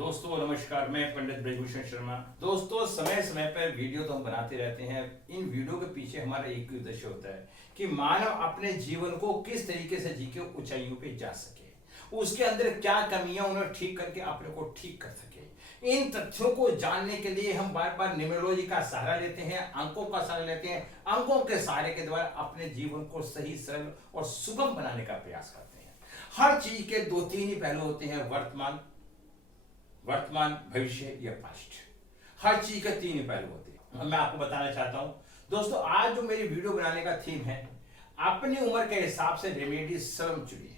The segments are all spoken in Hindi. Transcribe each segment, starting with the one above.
दोस्तों नमस्कार, मैं पंडित ब्रजभूषण शर्मा। दोस्तों समय समय पर वीडियो तो हम बनाते रहते हैं। इन वीडियो के पीछे हमारा एक ही उद्देश्य होता है कि मानव अपने जीवन को किस तरीके से जी के ऊंचाइयों पे जा सके, उसके अंदर क्या कमियां उन्हें ठीक करके अपने को ठीक कर सके। इन तथ्यों को जानने के लिए हम बार बार न्यूमरोलॉजी का सहारा लेते हैं, अंकों का सहारा लेते हैं। अंकों के सहारे के द्वारा अपने जीवन को सही, सरल और सुगम बनाने का प्रयास करते हैं। हर चीज के दो तीन ही पहलू होते हैं, वर्तमान, भविष्य या पास्ट। हर चीज के तीन ही पहलू होते हैं। मैं आपको बताना चाहता हूं दोस्तों, आज जो मेरी वीडियो बनाने का थीम है, अपनी उम्र के हिसाब से रेमेडी स्वयं चुनिए।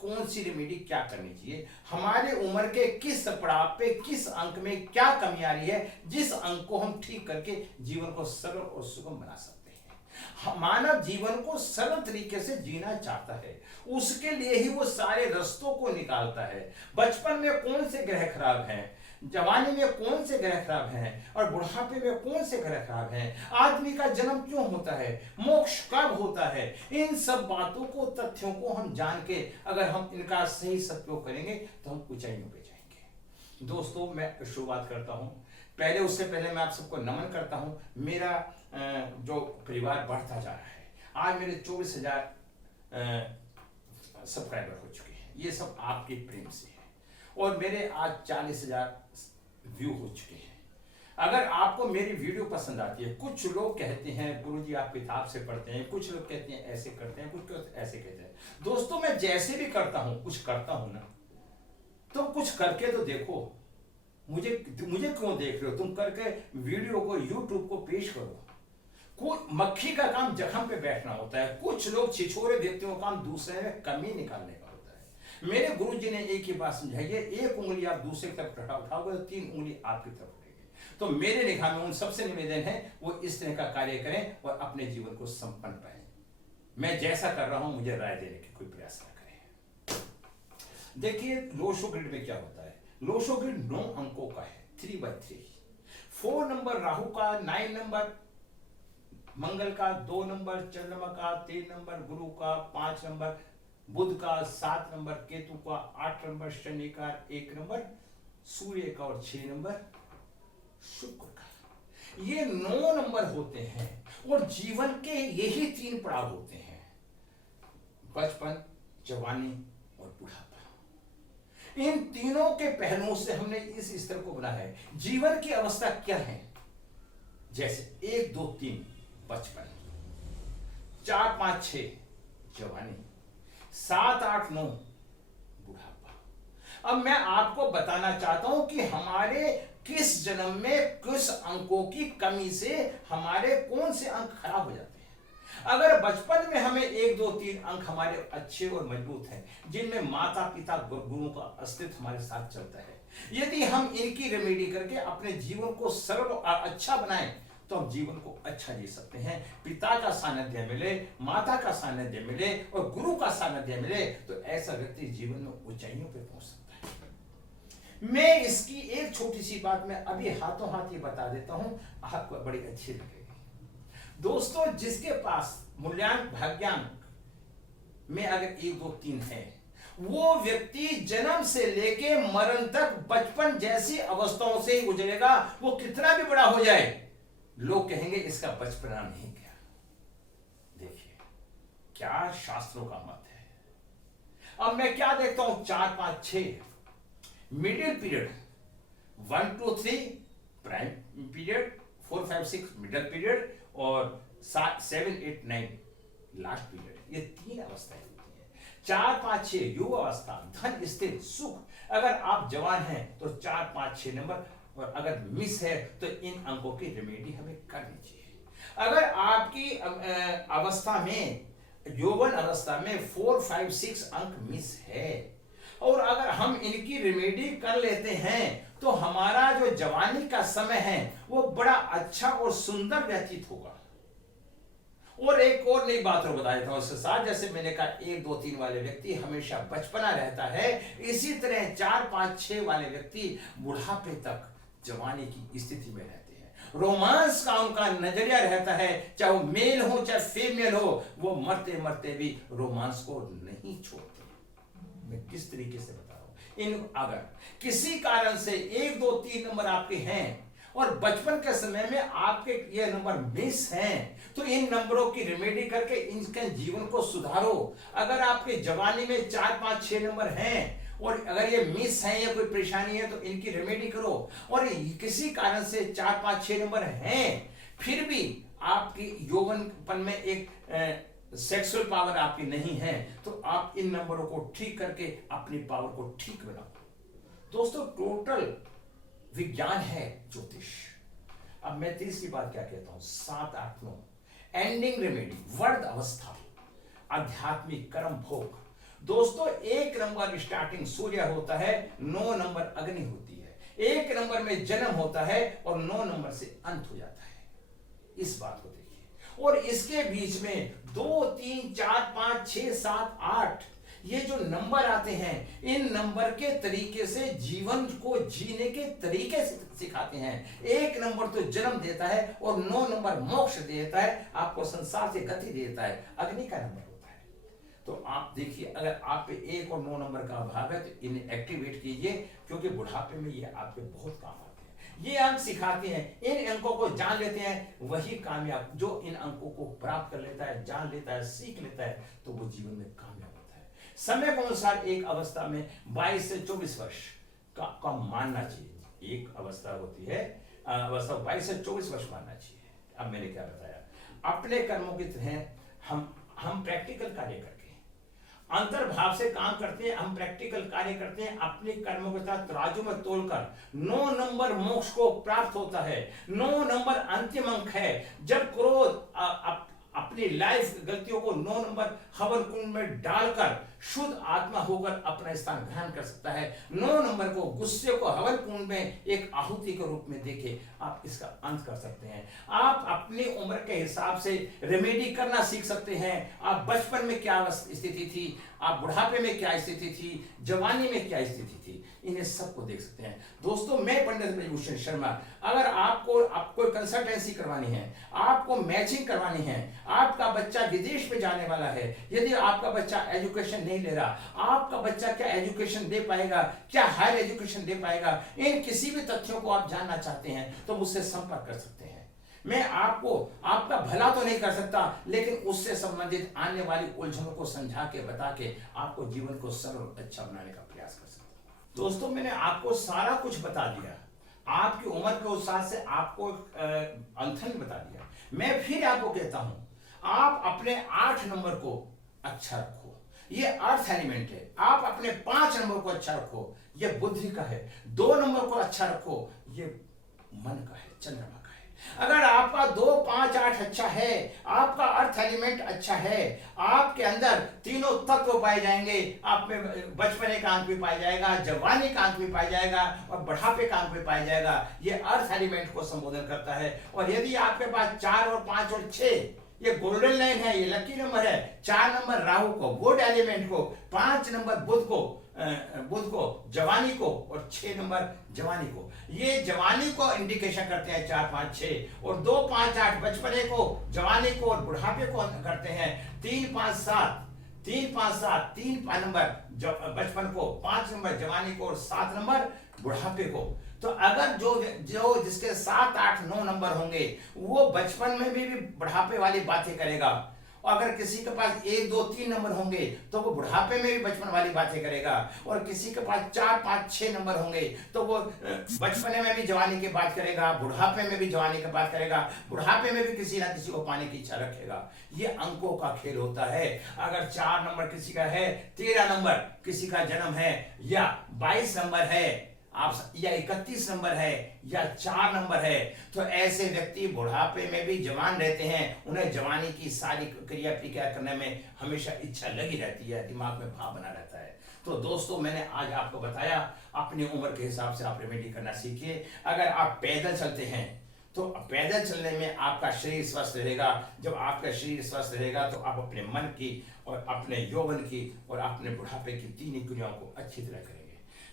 कौन सी रेमेडी क्या करनी चाहिए, हमारे उम्र के किस पड़ाव पे, किस अंक में क्या कमी आ रही है, जिस अंक को हम ठीक करके जीवन को सरल और सुगम बना सकते हैं। मानव जीवन को सरल तरीके से जीना चाहता है, उसके लिए ही वो सारे रास्तों को निकालता है। बचपन में कौन से ग्रह खराब हैं, जवानी में कौन से ग्रह खराब हैं और बुढ़ापे में कौन से ग्रह खराब हैं, आदमी का जन्म क्यों होता है, मोक्ष कब होता है, इन सब बातों को, तथ्यों को हम जान के अगर हम इनका सही सदुपयोग करेंगे तो हम ऊंचाइयों पे जाएंगे। दोस्तों मैं शुरुआत करता हूं, पहले उससे पहले मैं आप सबको नमन करता हूं। मेरा जो परिवार बढ़ता जा रहा है, आज मेरे 24,000 सब्सक्राइबर हो चुके हैं। ये सब आपके प्रेम से है और मेरे आज 40,000 व्यू हो चुके हैं। अगर आपको मेरी वीडियो पसंद आती है, कुछ लोग कहते हैं गुरुजी आप किताब से पढ़ते हैं, कुछ लोग कहते हैं ऐसे करते हैं, कुछ ऐसे कहते हैं। दोस्तों मैं जैसे भी करता हूं, कुछ करता हूं ना, तो कुछ करके तो देखो। मुझे क्यों देख रहे हो, तुम करके वीडियो को, यूट्यूब को पेश करो। कोई मक्खी का काम जख्म पे बैठना होता है, कुछ लोग छिछोरे व्यक्तियों का काम दूसरे में कमी निकालने का होता है। मेरे गुरुजी ने एक ही बात समझाई है, एक उंगली आप दूसरे की तरफ उठाओगे तो 3 उंगली आपकी तरफ उठेगी। तो मेरे निगाह में उन सबसे निवेदन है वो इस तरह का कार्य करें और अपने जीवन को संपन्न पाएं। मैं जैसा कर रहा हूं मुझे राय देने की कोई प्रयास न करें। देखिए लोशो ग्रिड में क्या होता है। लोशो ग्रिड 9 अंकों का है, 3x3। 4 नंबर राहु का, 9 नंबर मंगल का, 2 नंबर चंद्रमा का, 3 नंबर गुरु का, 5 नंबर बुध का, 7 नंबर केतु का, 8 नंबर शनि का, 1 नंबर सूर्य का और 6 नंबर शुक्र का। ये 9 नंबर होते हैं और जीवन के यही 3 पड़ाव होते हैं, बचपन, जवानी और बुढ़ापा। इन तीनों के पहलुओं से हमने इस स्तर को बनाया है। जीवन की अवस्था क्या है, जैसे 1 2 3 बचपन, 4 5 6 जवानी, 7 8 9 बुढ़ापा। अब मैं आपको बताना चाहता हूं कि हमारे किस जन्म में किस अंकों की कमी से हमारे कौन से अंक खराब हो जाते हैं। अगर बचपन में हमें 1 2 3 अंक हमारे अच्छे और मजबूत हैं, जिनमें माता पिता गुरुओं का अस्तित्व हमारे साथ चलता है, यदि हम इनकी रेमेडी करके अपने जीवन को सरल और अच्छा बनाएं तो हम जीवन को अच्छा जी सकते हैं। पिता का सानिध्य मिले, माता का सानिध्य मिले और गुरु का सानिध्य मिले तो ऐसा व्यक्ति जीवन में ऊंचाइयों पे पहुंच सकता है। मैं इसकी एक छोटी सी बात मैं अभी हाथों हाथ ये बता देता हूं, आपको बड़ी अच्छी लगेगी। दोस्तों जिसके पास मूल्यांक भाग्यांक में अगर 1 2 3 है, वो व्यक्ति जन्म से लेके मरण तक बचपन जैसी अवस्थाओं से ही गुजरेगा। वो कितना भी बड़ा हो जाए, लोग कहेंगे इसका बचपना नहीं गया। देखिए क्या शास्त्रों का मत है। अब मैं क्या देखता हूं, 4 5 6 middle period, 1 2 3 prime period, 4 5 6 middle period और 7 8 9 लास्ट पीरियड। ये 3 अवस्थाएं होती हैं। 4 5 6 युव अवस्था, धन स्थिर सुख। अगर आप जवान हैं तो 4 5 6 नंबर, और अगर मिस है तो इन अंकों की रेमेडी हमें करनी चाहिए। अगर आपकी अवस्था में, यौवन अवस्था में 4 5 6 अंक मिस है और अगर हम इनकी रेमेडी कर लेते हैं तो हमारा जो जवानी का समय है वो बड़ा अच्छा और सुंदर व्यतीत होगा। और एक और नई बात और बता देता हूं उसके साथ, जैसे मैंने कहा 1 2 3 वाले व्यक्ति हमेशा बचपना रहता है, इसी तरह 4 5 6 वाले व्यक्ति बुढ़ापे तक जवानी की स्थिति में रहते हैं। रोमांस का उनका नजरिया रहता है, चाहे वो मेल हो चाहे फीमेल हो, वो मरते मरते भी रोमांस को नहीं छोड़ते। मैं किस तरीके से बता रहा हूं, इन अगर किसी कारण से 1 2 3 नंबर आपके हैं और बचपन के समय में आपके ये नंबर मिस हैं, तो इन नंबरों की रेमेडी करके इनके जीवन को सुधारो। अगर आपके जवानी में 4 5 6 नंबर हैं और अगर ये मिस है या कोई परेशानी है तो इनकी रेमेडी करो। और किसी कारण से 4 5 6 नंबर हैं फिर भी आपकी यौवनपन में एक सेक्सुअल पावर आपकी नहीं है, तो आप इन नंबरों को ठीक करके अपनी पावर को ठीक बनाओ। दोस्तों, टोटल विज्ञान है ज्योतिष। अब मैं तीसरी बात क्या कहता हूं, 7 8 9 एंडिंग रेमेडी, वर्द अवस्था, आध्यात्मिक कर्म भोग। दोस्तों, 1 नंबर स्टार्टिंग सूर्य होता है, 9 नंबर अग्नि होती है, 1 नंबर में जन्म होता है और 9 नंबर से अंत हो जाता है। इस बात को देखिए। और इसके बीच में 2 3 4 5 6 7 8 ये जो नंबर आते हैं, इन नंबर के तरीके से जीवन को जीने के तरीके से सिखाते हैं। 1 नंबर तो जन्म देता है और 9 नंबर मोक्ष देता है, आपको संसार से गति देता है, अग्नि का नंबर होता है। तो आप देखिए, अगर आप पे 1 और 9 नंबर का अभाव है तो इन्हें एक्टिवेट कीजिए, क्योंकि बुढ़ापे में ये आपके बहुत काम आते हैं। ये अंक सिखाते हैं, इन अंकों को जान लेते हैं, वही कामयाब जो इन अंकों को प्राप्त कर लेता है, जान लेता है, सीख लेता है, तो वो जीवन में कामयाब होता है। समय के अनुसार एक अवस्था में 22 से 24 वर्ष का मानना चाहिए। एक अवस्था होती है, अवस्था 22 से 24 वर्ष मानना चाहिए। अब मैंने क्या बताया, अपने कर्मों की तरह हम प्रैक्टिकल कार्य करके अंतर्भाव से काम करते हैं, हम प्रैक्टिकल कार्य करते हैं, अपने कर्मों के साथ तराजू में तोलकर 9 नंबर मोक्ष को प्राप्त होता है। 9 नंबर अंतिम अंक है। जब क्रोध अपनी लाइफ गलतियों को 9 नंबर हवन कुंड में डालकर शुद्ध आत्मा होकर अपना स्थान ग्रहण कर सकता है। 9 नंबर को, गुस्से को हवन कुंड में एक आहुति के रूप में देखे आप इसका अंत कर सकते हैं। आप अपनी उम्र के हिसाब से रेमेडी करना सीख सकते हैं। आप बचपन में क्या स्थिति थी, आप बुढ़ापे में क्या स्थिति थी, जवानी में क्या स्थिति थी, इन्हें सबको देख सकते हैं। दोस्तों, मैं पंडित ब्रजभूषण शर्मा, अगर आपको कंसल्टेंसी करवानी है, आपको मैचिंग करवानी है, आपका बच्चा विदेश में जाने वाला है, यदि आपका बच्चा एजुकेशन नहीं ले रहा, आपका बच्चा क्या एजुकेशन दे पाएगा, क्या हायर एजुकेशन दे पाएगा, इन किसी भी तथ्यों को आप जानना चाहते हैं तो मुझसे संपर्क कर सकते हैं। मैं आपको आपका भला तो नहीं कर सकता, लेकिन उससे संबंधित आने वाली उलझनों को समझा के, बता के आपको जीवन को सरल और अच्छा बनाने का प्रयास कर सकता हूं। दोस्तों, मैंने आपको सारा कुछ बता दिया, आपकी उम्र के अनुसार से आपको अंथन बता दिया। मैं फिर आपको कहता हूं, आप अपने 8 नंबर को अच्छा रखो, ये अर्थ एलिमेंट है। आप अपने 5 नंबर को अच्छा रखो, ये बुद्धि का है। 2 नंबर को अच्छा रखो, ये मन का है, चंद्रमा का है। अगर आपका 2 5 8 अच्छा है, आपका अर्थ एलिमेंट अच्छा है, आपके अंदर तीनों तत्व पाए जाएंगे। आप में बचपने का अंक भी पाया जाएगा, जवानी का अंक भी पाया जाएगा और बुढ़ापे का अंक भी पाया जाएगा। ये अर्थ एलिमेंट को संबोधन करता है। और यदि आपके पास 4 और 5 और 6 ये गोल्डन लाइन है, ये लकी नंबर है। 4 नंबर राहु को, वुड एलिमेंट को, 5 नंबर बुध को, जवानी को, और 6 नंबर जवानी को। ये जवानी को इंडिकेशन करते हैं 4 5 6, और 2 5 8 बचपने को, जवानी को और बुढ़ापे को करते हैं। 3 5 7 3 नंबर बचपन को, 5 नंबर जवानी को और 7 नंबर बुढ़ापे को। तो अगर जो जिसके 7 8 9 नंबर होंगे वो बचपन में भी बुढ़ापे वाली बातें करेगा, और अगर किसी के पास 1 2 3 नंबर होंगे तो वो बुढ़ापे में भी बचपन वाली बातें करेगा, और किसी के पास 4 5 6 नंबर होंगे तो वो बचपने में भी जवानी की बात करेगा, बुढ़ापे में भी जवानी की बात करेगा, बुढ़ापे में भी किसी ना किसी को पाने की इच्छा रखेगा। ये अंकों का खेल होता है। अगर 4 नंबर किसी का है, 13 नंबर किसी का जन्म है, या 22 नंबर है आप, या 31 नंबर है, या 4 नंबर है, तो ऐसे व्यक्ति बुढ़ापे में भी जवान रहते हैं। उन्हें जवानी की सारी क्रिया प्रक्रिया करने में हमेशा इच्छा लगी रहती है, दिमाग में भाव बना रहता है। तो दोस्तों, मैंने आज आपको बताया, अपनी उम्र के हिसाब से आप रेमेडी करना सीखिए। अगर आप पैदल चलते हैं तो पैदल चलने में आपका शरीर स्वस्थ रहेगा। जब आपका शरीर स्वस्थ रहेगा तो आप अपने मन की और अपने यौवन की और अपने बुढ़ापे की तीनों क्रियाओं को अच्छी तरह करेंगे।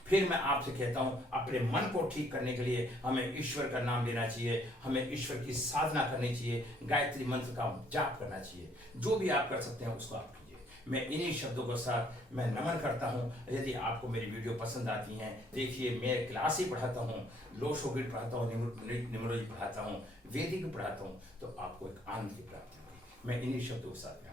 फिर मैं आपसे कहता हूं, अपने मन को ठीक करने के लिए हमें ईश्वर का नाम लेना चाहिए, हमें ईश्वर की साधना करनी चाहिए, गायत्री मंत्र का जाप करना चाहिए। जो भी आप कर सकते हैं उसको आप कीजिए। मैं इन्हीं शब्दों के साथ मैं नमन करता हूँ। यदि आपको मेरी वीडियो पसंद आती हैं, देखिए मैं क्लास ही पढ़ाता हूँ, लो शोगित पढ़ाता हूँ, न्यूमरोलॉजी पढ़ाता हूँ, वैदिक पढ़ाता हूँ, तो आपको एक आनंद की प्राप्ति होगी। मैं इन्हीं शब्दों के साथ